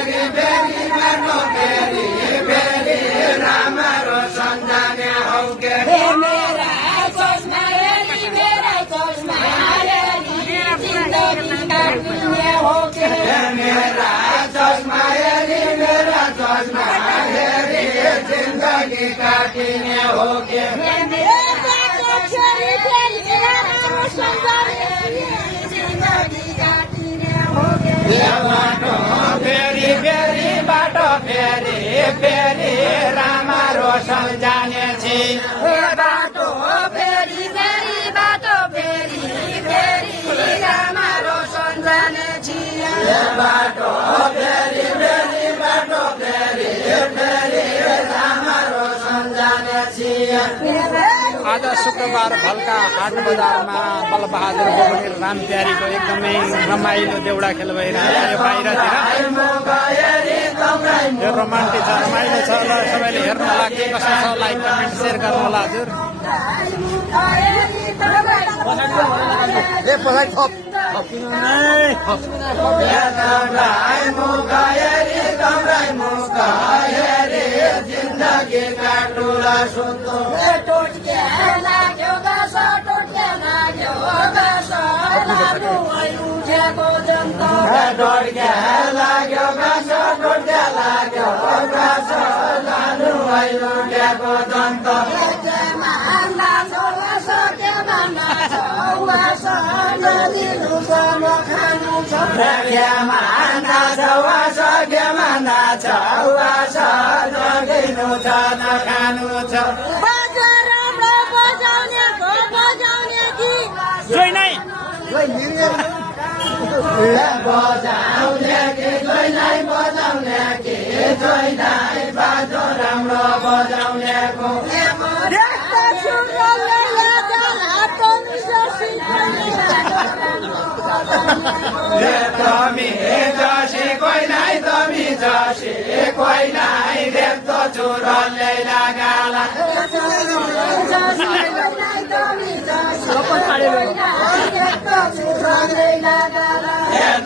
फेरि फेरि बाटो फेरि फेरि राम्रो सम्झने हौ के मेरा चस्मा हेरी मेरा चस्मा हेरी जिन्दगी काट्ने हो के मेरा चस्मा हेरी मेरा चस्मा हेरी जिन्दगी काटिने हो के बाटो फेरि फेरि राम्रो सम्झने जिन्दगी काट्ने हो के बाटो फेरि फेरि बाटो फेरि फेरि राम्रो सम्झने छि बाटो फेरि फेरि बाटो फेरि फेरि राम्रो सम्झने छिया बाटो फेरि फेरि बाटो फेरि फेरि राम्रो सम्झने छि आज शुक्रबार भल्का हाट बजारमा बलबहादुर गोगनेर रामप्यारीको एकदमै रमाइलो देउडा खेल भइरहेको यो बाहिरतिर यो रोमान्टिक छ रमाइलो छ र सबैले हेर्नु होला के कस्तो छ लाइक कमेन्ट सेयर गर्नु होला हजुर जिन्दगी काटुला सुतो टोटके लाग्यो गाँस टोटके लाग्यो गाँस लाग्यो उठेको जन्त डोड्या लाग्यो घाँस डोड्या लाग्यो घाँस लानु उठेको दन्त नगिनु छ नखानु छ बजाउने कि जोइ नै बजाउने कि जोइ नै बजाउने कि जोइ नै बाजो राम्रो बजाउनेको तमी जसी कोही नै तमी जसी कोही नै देख्दो चुरले लगाला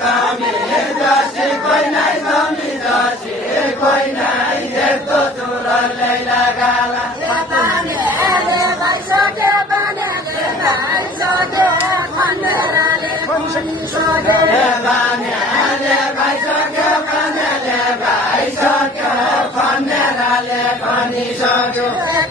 तमी जसी कोही नै तमी जसी कोही नै देख्दो चुरले लगाला खानेले खाइसक्यो खानेले खाइसक्यो खनेराले खनिसक्यो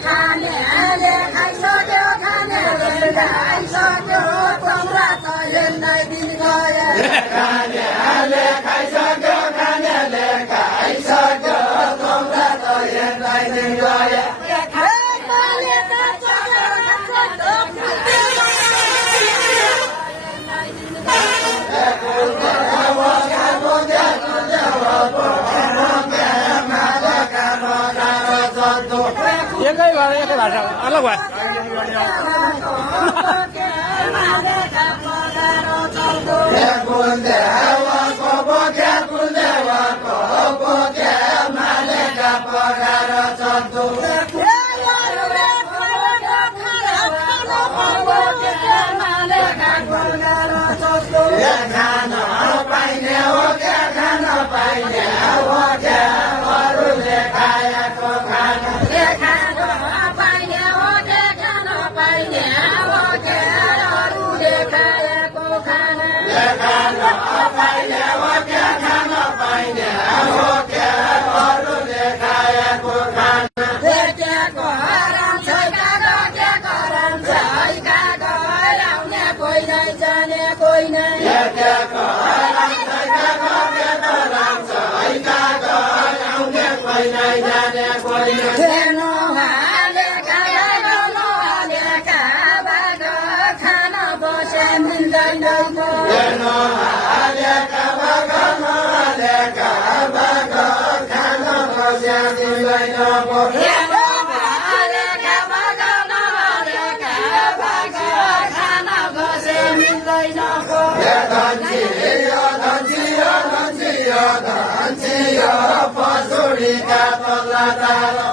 खानेले खाइसक्यो खानेले खाइसक्यो तम्रा त हेर्नै दिन गयो खानेले खाइसक्यो खानेले खाइसक्यो तम्रा त हेर्दै दिन गयो एकै भाषा अलग भयो खान पाइने हो क्या खान पाइने हो क्या अरूले खाएको खाना खान पाइने हो क्या खान पाइने हो क्या अरूले खाएको खाना कोही नै खाना बसे मिल्दैन पसुडीका तल्ला तारो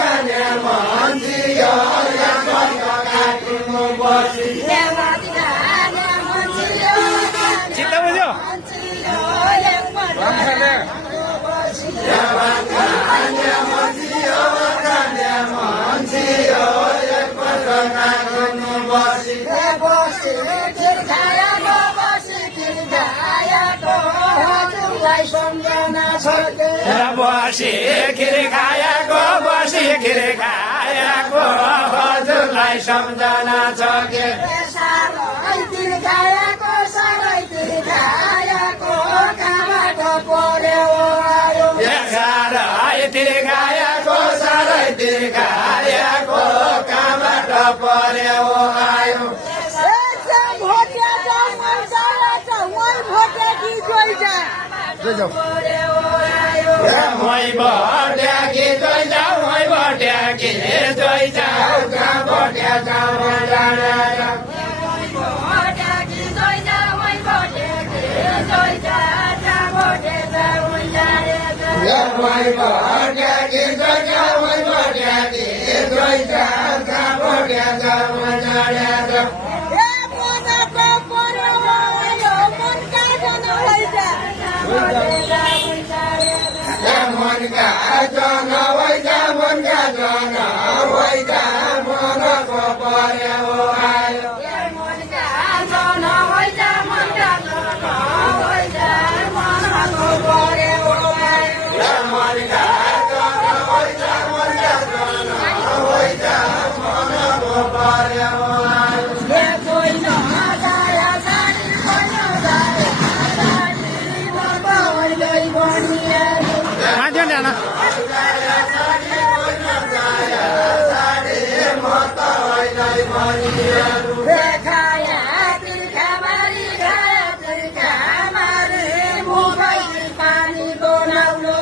खाने मन्जियो खिर खाएको बसी खिर खाएको हजुरलाई सम्झना छ के बसी खिर खाएको बसी खिर खाएको हजुरलाई सम्झना छ के सारैतिर खाएको सारैतिर खाएको कहाँबाट पर्यो आयो सारैतिर खाएको सारैतिर खाएको कहाँबाट पर्यो आयो भोटिया जाऊ सारा जाऊ भोटिया कि जोइजा मै भट्या कि जोइ जाऊ मै भट्या कि जोइ जाऊ कहाँ भट्या जाऊ भोटिया कि जोइजा मै भोटिया कि जोइजा जा भोटिया जाऊ मै भट्या कि जोइ जाऊ मै भट्या कि जोइ जाऊ कहाँ भट्या जाऊ मनका जन वैजा मनका जन वैजा मनको पर्यो आयो मनका जन वैजा मनका जन वैजा मनको पर्यो मनका जन वैजा मनका जन वैजा मनको पर्यो पानी बनाउनु